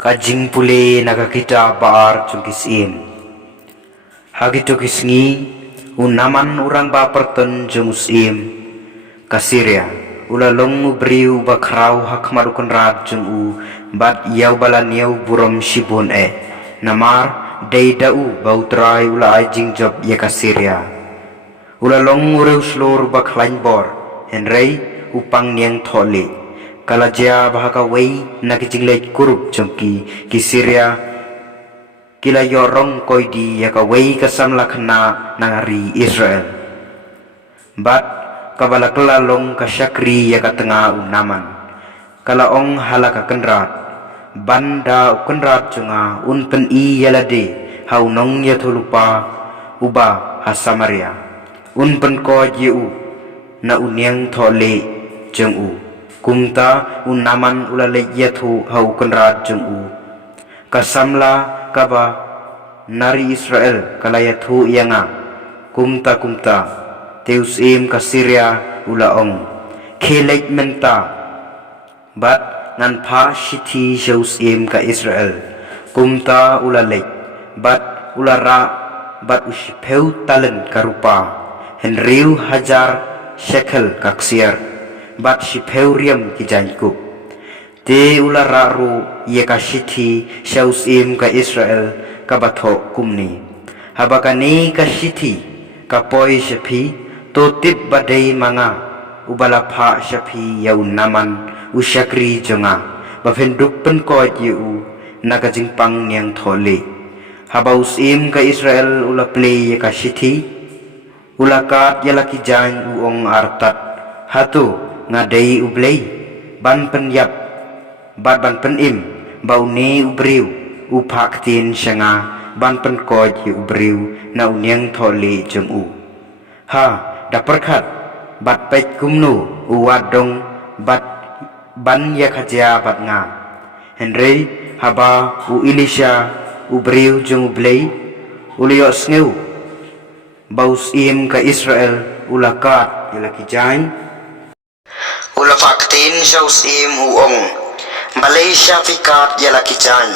Kajing pule nakakita baar jungkisim. Hagito kisngi unaman urang ba perton jungusim. Kasiria ulalong ubriu bakrau hakmarukun rab jungu bat yau balan yau burom shibun namar deidau bautrai ula ajing job ya kasiria. Ulalong ureu slor baklain bor henrei upang niang thole. Kalajia bahaka wei nakijingleit kurup jongki kisiria kila yorong koidi yaka wei kasam lakna nangari Israel. Bat kabala kelalong kasyakri yaka tengah unaman. Kala ong halaka kenrat banda kenrat jonga unpen i yalade haunong yatulupa uba hasamaria unpen ko jiu na unyang thole jong kumta unaman ulale yathu hau kenrat jong kasamla kaba nari Israel kala yathu yanga kumta teus kasiria ulaong kelek menta bat ngan pa shiti jaus ka Israel kumta ulalek bat ulara bat ushipeu talen karupa henriu hajar shekel kaksiar bat shipeuriam kijankup te ulara ru yeka shiti jaus ka Israel kabatho kumni habakani ka shiti kapoi shapi totip badai manga ubalapha shapi yaun naman usyakri jonga bafenduk pen ko yu nakajingpang niang thole habaus ka Israel ulaple ka shiti ulakat yalaki jan uong artat hatu ngadai ublei ban penyap bat ban penim bauni ubriu upaktin syanga ban penkoj ubriu na unyang thole jong ha daperkat bat pek kumnu uwadong bat ban yakhaja bat nga henry haba u Elisha ubriu jong ublei ulio sneu baus ka Israel ulakat yalaki jan ula faktin jaus uong Malaysia fikat yalaki jan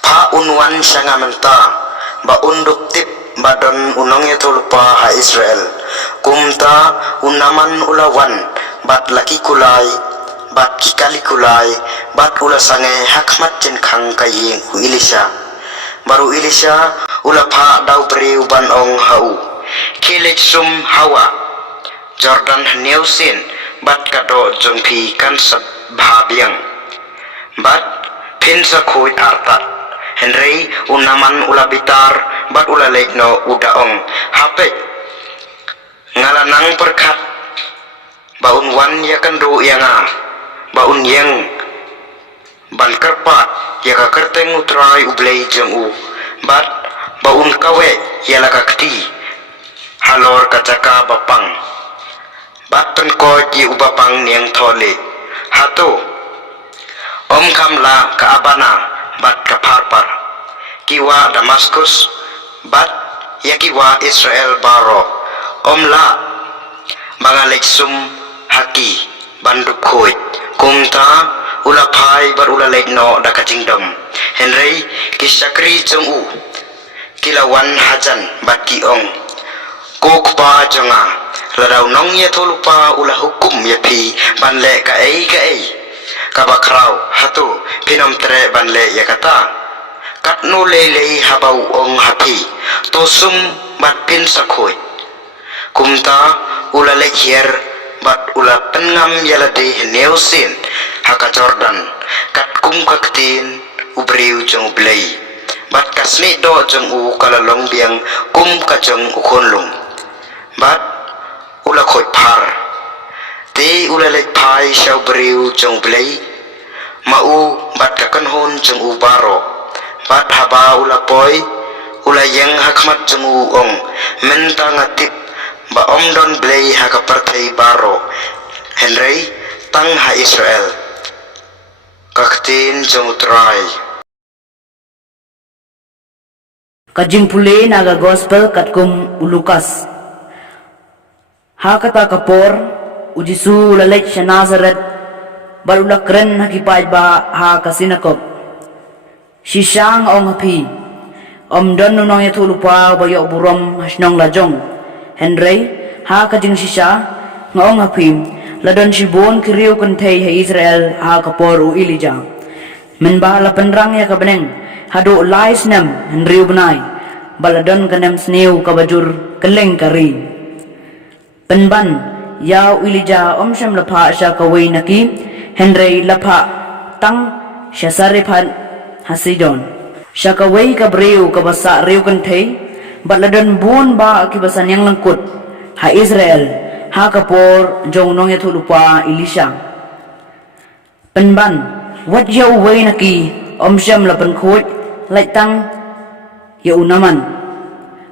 pa unwan syanga menta ba unduk tip badon unong yatulupa ha Israel kumta unaman ulawan bat laki kulai bat kikali kulai bat ula sange hakmat jen khang kaying u Elisha baru Elisha ula pa dau breu ban ong hau kilej sum hawa Jordan hniausin bat kado jongpi kansat bhabiang bat pinsa khoi artat henry unaman ula bitar bat ula lekno udaong hapek ngalanang perkat baun wan yakan ru yanga baun yang ban kerpat yaka kerteng utrai ublei jong bat baun kawe yalaka kti halor kacaka bapang bat penko ji ubapang niang thole hatu om kamla ka abana bat kaparpar kiwa Damaskus bat yakiwa Israel baro omla bangalek sum haki banduk khoi kumta ulapai bar ulalek no dakajingdom henry kisakri jong kilawan hajan bat kiong kokpa jonga ladau nong ya tholupa ula hukum ya pi banle ka ei kabakrau hatu pinom tre banle ya kata katnu lele habau ong hapi tosum bat pin sakhoi kumta ula lekhier bat ula pengam yalade neusin haka Jordan kat kum kaktin ubriu jong blei bat kasni do jong kalalong biang kum kajong ukhonlung bat ula khoi par te ula lek pai shau briu jong blei mau bat kakan hon jong baro bat haba ula poi ula yang hakmat jong ong menta ngatip ba omdon blei haka partai baro henry tang ha Israel kaktin jong utrai kajing pule naga gospel katkum Lukas ha kata kapor ujisu lalek Nazaret balula kren hakipaj ba ha kasinakop Sisang ong hapi. Don nunong ya tulupa bayo burom hasnong lajong. Henry ha kajing sisa ngong hapi. Ladon sibon kiriu kentay ha Israel ha kapor u Ilija. Menbahala penrang ya kabeneng. Hado lais nem Henry benai. Baladon kanem sneu kabajur keleng kari. Penban yau Ilija syam lapa sya kawai naki. Henry lapa tang sya saripan hasidon. Sya kawai kabreu kabasa reu kentay. Baladon bun ba akibasan yang lengkut. Ha Israel ha kapor jong nong ya tulupa Elisha. Penban wat yau wai naki syam lapan khot laitang ya unaman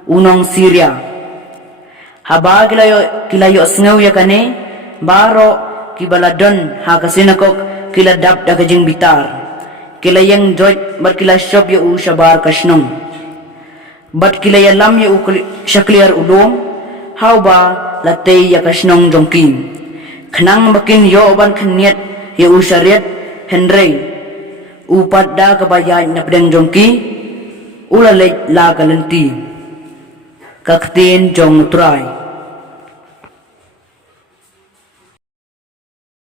unong Syria. Haba kilayo sngaw ya kane baro kibaladon ha kasinakok kiladap da kajing bitar. Kilayang joj bar kila shop ya u shabar kashnong. Bat kilayalam ya u syakliar ulong how ba latay ya kashnong jongkim. Khnang makin yo ban khniat ya u syariat Henry upat da kabayan na pedang jongki ulalay la kalanti kaktin jong try.